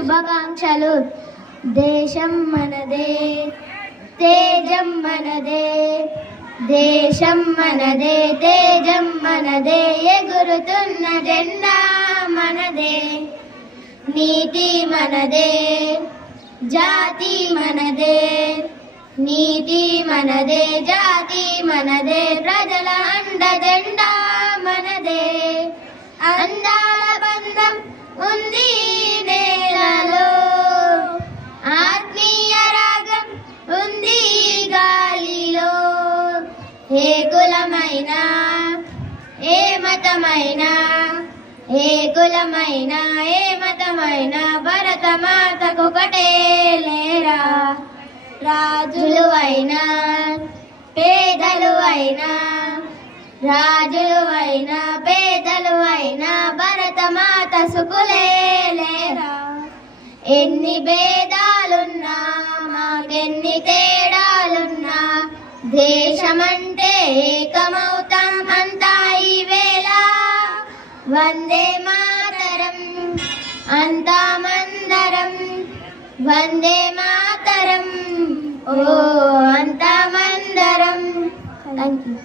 శుభాకాంక్షలు. దేశం మనదే, తేజం మనదే, దేశం మనదే, తేజం మనదే, ఎగురుతున్న జెండా మనదే. నీతి మనదే, జాతి మనదే, నీతి మనదే, జాతి మనదే, ప్రజల అండ జెండా మనదే. అందాల బంధం ఉంది నేలలో, ఆత్మీయ రాగం ఉంది గాలిలో. ఏ కులమైనా, ఏ మతమైనా, ఏ కులమైనా, ఏ మతమైనా, భరతమాతకు ఒకటే లేరా. రాజులు అయినా, పేదలు అయినా, రాజులు అయినా, పేదలు అయినా, భరతమాత సుకులే లేరా. ఎన్ని భేదాలున్నా, మాకెన్ని తేడాలున్నా, దేశమంటే ఏకమౌతాం అంతా ఈవేళ. వందే మాతరం అంతా మందరం, వందే మాతరం ఓ అంతా మందరం. Thank you.